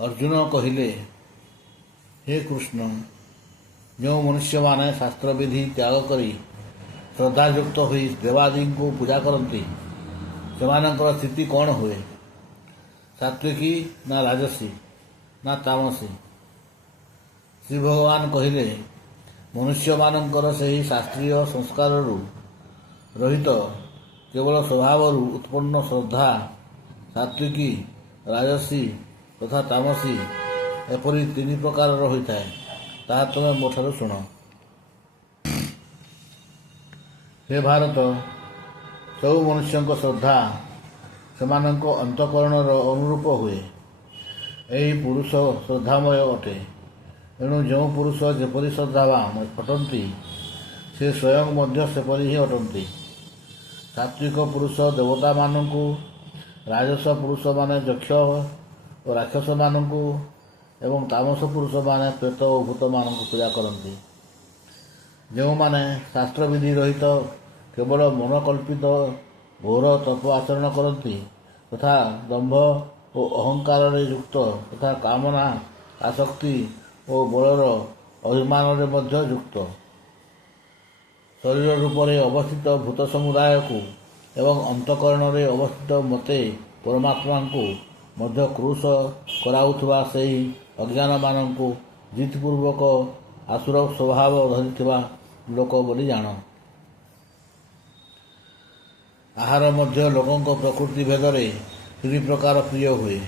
अर्जुन कहले, हे कृष्ण, जो मनुष्य माने शास्त्र विधि त्याग करी श्रद्धायुक्त होई देवादी को पूजा करती सेमानंकर स्थिति कौन हुए? सात्विकी ना राजसी ना तामसी? श्री भगवान कहले, मनुष्य मानकर सही शास्त्रीय संस्कार रहित केवल स्वभाव उत्पन्न श्रद्धा सात्विकी राजसी तथा तामसी एपरी तीन प्रकार होता है। ताहा तुम मोठार शुण। हे भारत, सब मनुष्य श्रद्धा सेमानंक अंतकरण अनुरूप हुए। यही पुरुष श्रद्धामय अटे। एणु जो पुरुष जेपरी श्रद्धावान अटंती से स्वयं मध्य सेपरी ही अटंती। सात्विक पुरुष देवता मानू, राजस पुरुष माने यक्ष और राक्षस मानू एवं तामस पुरुष माने प्रेत और भूत मानू पूजा करती। जो माने शास्त्र विधि रहित केवल मनकल्पित घोर तप आचरण करती तथा दंभ और अहंकार युक्त तथा कामना आसक्ति और बलर अभिमान मध्य युक्त शरीर रूप में अवस्थित भूत समुदाय को एवं अंतकरण में अवस्थित मते परमात्मा को मध्य क्रूश कराउथवा सही अज्ञान मान को जीतपूर्वक आसुर स्वभाव धरिथिबा लोक बोली जान। आहार मध्य लोकों प्रकृति भेदरे तीन प्रकार प्रिय हुए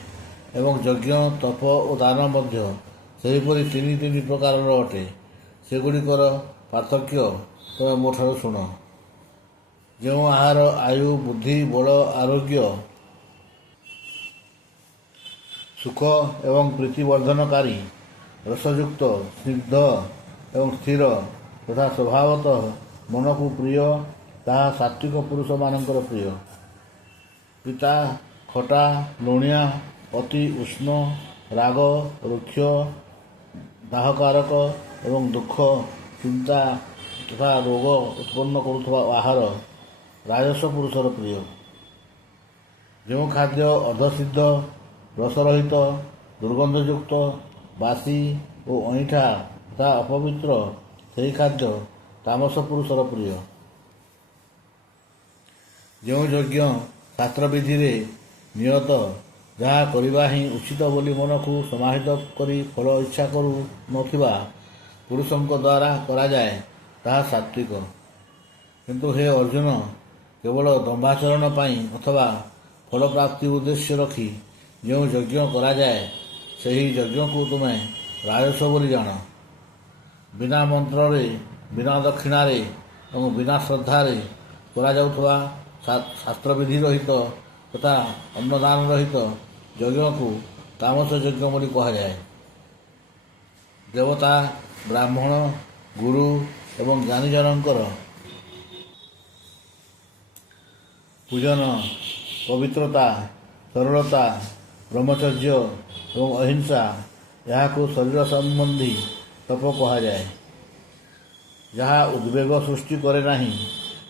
एवं यज्ञ तप और दान मध्य सेहीपरि तीन तीन प्रकार अटे। सेगुड़िकर पार्थक्य तुम मोठार शुण। जो आहार आयु बुद्धि बल आरोग्य सुख एवं प्रीतिवर्धनकारी रसयुक्त स्निग्ध एवं स्थिर तथा स्वभावतः मन को प्रिय ताहा सात्विक पुरुष मानकर प्रिय। पिता खटा लुणिया अति उष्ण राग रुक्ष दाहकारक एवं दुख चिंता तथा रोग उत्पन्न करुवा आहार राजस पुरुषर प्रिय। जो खाद्य अधसिद्ध रसरहित दुर्गंधयुक्त बासी और अईठा तथा अपवित्र सही खाद्य तामस पुरुषर प्रिय। जो यज्ञ शास्त्र विधि नियत जहाँ करवा ही उचित बोली मन को समाहित करी फल इच्छा करू नथिबा पुरुषों द्वारा करा जाए ताहा सात्विक। किंतु हे अर्जुन, केवल दंभाचरण पाई अथवा फल प्राप्ति उद्देश्य रखी जो यज्ञ करा जाए सही यज्ञ को तुम्हें राजस बोली जान। बिना मंत्र बिना दक्षिणारे और बिना श्रद्धारे करा जाउथवा शास्त्र विधि रहित तथा अन्नदान रहित यज्ञ को तामस यज्ञ बोली कहा जाए। देवता ब्राह्मण गुरु एवं ज्ञानीजनकर पूजन पवित्रता सरलता ब्रह्मचर्य एवं अहिंसा यहाँ को शरीर संबंधी तप कहा जाए। जहाँ उद्वेग सृष्टि करे नहीं,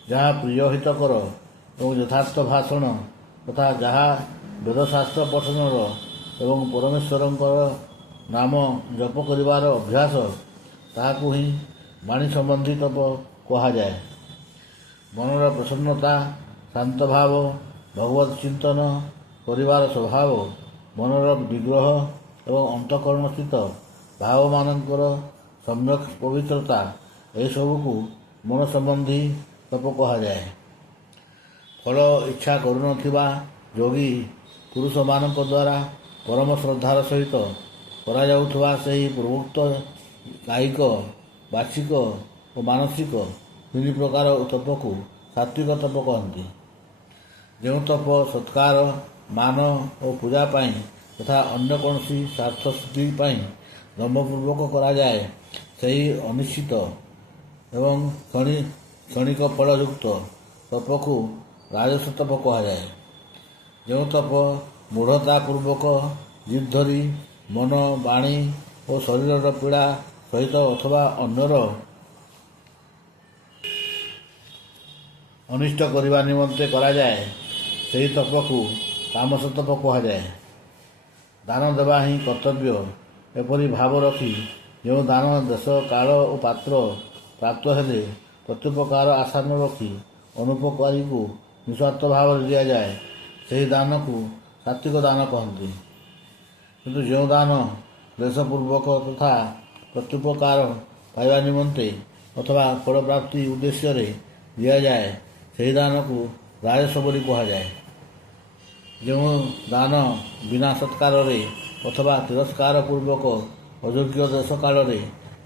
जहाँ प्रिय हितकर एवं यथार्थ भाषण तथा जहाँ वेदशास्त्र पठनर एवं परमेश्वर नाम जप करिवार अभ्यास ताहाकु ही वाणी संबंधी तप कहा जाए। मनर प्रसन्नता शांत भाव भगवत चिंतन करिवार स्वभाव मनर विग्रह एवं अंतकरण स्थित भाव मानकर सम्यक पवित्रता यह सबको मन संबंधी तप कहा जाए। फल इच्छा करुनथिबा योगी पुरुष मानक द्वारा परम श्रद्धार सहित करा जाउथवा सही पूर्वोक्त कायिक वाचिक और मानसिक तीन प्रकार तप को सात्विक तप कहती। जो तप सत्कार मान और पूजा पाई तथा अन्य कौन स्वार्थ सिद्धि दम्भपूर्वक करा जाए सही अनिश्चित एवं क्षणिक फलयुक्त तप को राजस तप कहा जाए। जो तप मूढ़ता पूर्वक जीव धरी मन वाणी और शरीर पीड़ा सहित अथवा अन्यर अनिष्ट करने निमंते करा जाए सही तप को तामस तप कहा जाए। ଦାନ ଦେବା ହିଁ କର୍ତ୍ତବ୍ୟ ଏପରି ଭାବ ରଖି ଯେଉଁ ଦାନ ଦେଶ କାଳ ଓ ପାତ୍ର ପ୍ରାପ୍ତ ହେଲେ ପ୍ରତ୍ୟୁପକାର ଆଶା ନ ରଖି ଅନୁପକାରୀକୁ ନିଃସ୍ୱାର୍ଥ ଭାବରେ ଦିଆଯାଏ ସେହି ଦାନକୁ ସାତ୍ତ୍ୱିକ ଦାନ କହନ୍ତି। କିନ୍ତୁ ଯେଉଁ ଦାନ ଦେଶପୂର୍ବକ ତଥା ପ୍ରତ୍ୟୁପକାର ପାଇବା ନିମନ୍ତେ ଅଥବା ଫଳପ୍ରାପ୍ତି ଉଦ୍ଦେଶ୍ୟରେ ଦିଆଯାଏ ସେହି ଦାନକୁ ରାଜସ ବୋଲି କୁହାଯାଏ। ଯେଉଁ ଦାନ ବିନା ସତ୍କାରରେ ଅଥବା ତିରସ୍କାର ପୂର୍ବକ ଅଯୋଗ୍ୟ ଦେଶ କାଳରେ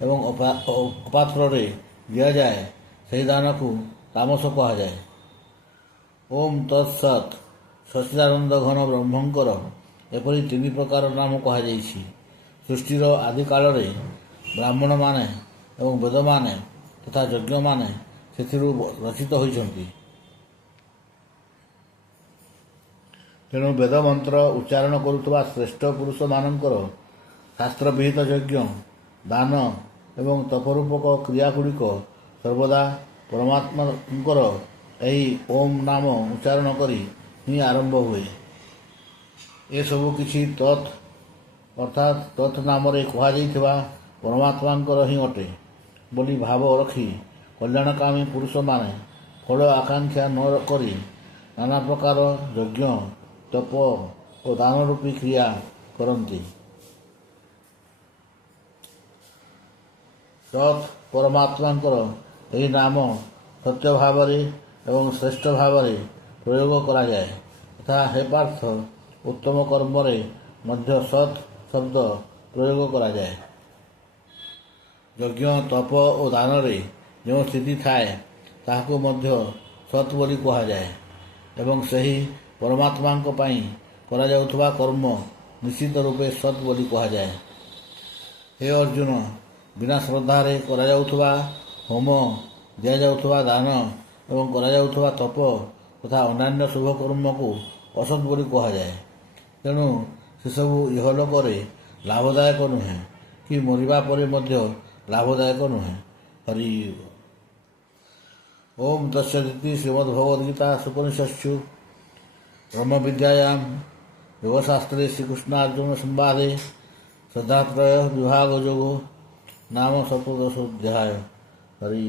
ଏବଂ ଅପାତ୍ରରେ ଦିଆଯାଏ ସେହି ଦାନକୁ ତାମସ କୁହାଯାଏ। ଓମ୍ ତତ୍ ସତ୍। ସଚ୍ଚିଦାନନ୍ଦ ଘନ ବ୍ରହ୍ମଙ୍କର ଏପରି 3 ପ୍ରକାର ନାମ କୁହାଯାଇଛି। ସୃଷ୍ଟିର ଆଦି କାଳରେ ବ୍ରାହ୍ମଣମାନେ ଏବଂ ବେଦମାନେ ତଥା ଯଜ୍ଞମାନେ ସେଥିରୁ ରଚିତ ହୋଇଛନ୍ତି। ତେଣୁ ବେଦ ମନ୍ତ୍ର ଉଚ୍ଚାରଣ କରୁଥିବା ଶ୍ରେଷ୍ଠ ପୁରୁଷମାନଙ୍କର ଶାସ୍ତ୍ରବିହିତ ଯଜ୍ଞ ଦାନ ଏବଂ ତପରୂପକ କ୍ରିୟାଗୁଡ଼ିକ ସର୍ବଦା ପରମାତ୍ମାଙ୍କର ଏହି ଓମ୍ ନାମ ଉଚ୍ଚାରଣ କରି ହିଁ ଆରମ୍ଭ ହୁଏ। ଏସବୁ କିଛି ତତ୍ ଅର୍ଥାତ୍ ତତ୍ ନାମରେ କୁହାଯାଇଥିବା ପରମାତ୍ମାଙ୍କର ହିଁ ଅଟେ ବୋଲି ଭାବ ରଖି କଲ୍ୟାଣକାମୀ ପୁରୁଷମାନେ ଫଳ ଆକାଂକ୍ଷା ନ କରି ନାନା ପ୍ରକାର ଯଜ୍ଞ ତପ ଓ ଦାନ ରୂପୀ କ୍ରିୟା କରନ୍ତି। ସତ୍ ପରମାତ୍ମାଙ୍କର ଏହି ନାମ ସତ୍ୟ ଭାବରେ ଏବଂ ଶ୍ରେଷ୍ଠ ଭାବରେ ପ୍ରୟୋଗ କରାଯାଏ ତଥା ହେ ପାର୍ଥ ଉତ୍ତମ କର୍ମରେ ମଧ୍ୟ ସତ୍ ଶବ୍ଦ ପ୍ରୟୋଗ କରାଯାଏ। ଯଜ୍ଞ ତପ ଓ ଦାନରେ ଯେଉଁ ସ୍ଥିତି ଥାଏ ତାହାକୁ ମଧ୍ୟ ସତ୍ ବୋଲି କୁହାଯାଏ ଏବଂ ସେହି ପରମାତ୍ମାଙ୍କ ପାଇଁ କରାଯାଉଥିବା କର୍ମ ନିଶ୍ଚିତ ରୂପେ ସତ୍ ବୋଲି କୁହାଯାଏ। ହେ ଅର୍ଜୁନ, ବିନା ଶ୍ରଦ୍ଧାରେ କରାଯାଉଥିବା ହୋମ, ଦିଆଯାଉଥିବା ଦାନ ଏବଂ କରାଯାଉଥିବା ତପ ତଥା ଅନ୍ୟାନ୍ୟ ଶୁଭ କର୍ମକୁ ଅସତ୍ ବୋଲି କୁହାଯାଏ। ତେଣୁ ସେସବୁ ଇହଲୋକରେ ଲାଭଦାୟକ ନୁହେଁ କି ମରିବା ପରେ ମଧ୍ୟ ଲାଭଦାୟକ ନୁହେଁ। ହରି ଓମ୍ ତତ୍ସଦିତି। ଶ୍ରୀମଦ୍ଭଗବଦ୍ଗୀତା ଉପନିଷତ୍ସୁ ବ୍ରହ୍ମବିଦ୍ୟାୟାଂ ଯୋଗଶାସ୍ତ୍ରେ ଶ୍ରୀକୃଷ୍ଣାର୍ଜୁନ ସମ୍ବାଦେ ଶ୍ରଦ୍ଧାତ୍ରୟ ବିଭାଗ ଯୋଗ ନାମ ସପ୍ତଦଶୋଧ୍ୟାୟ। ହରି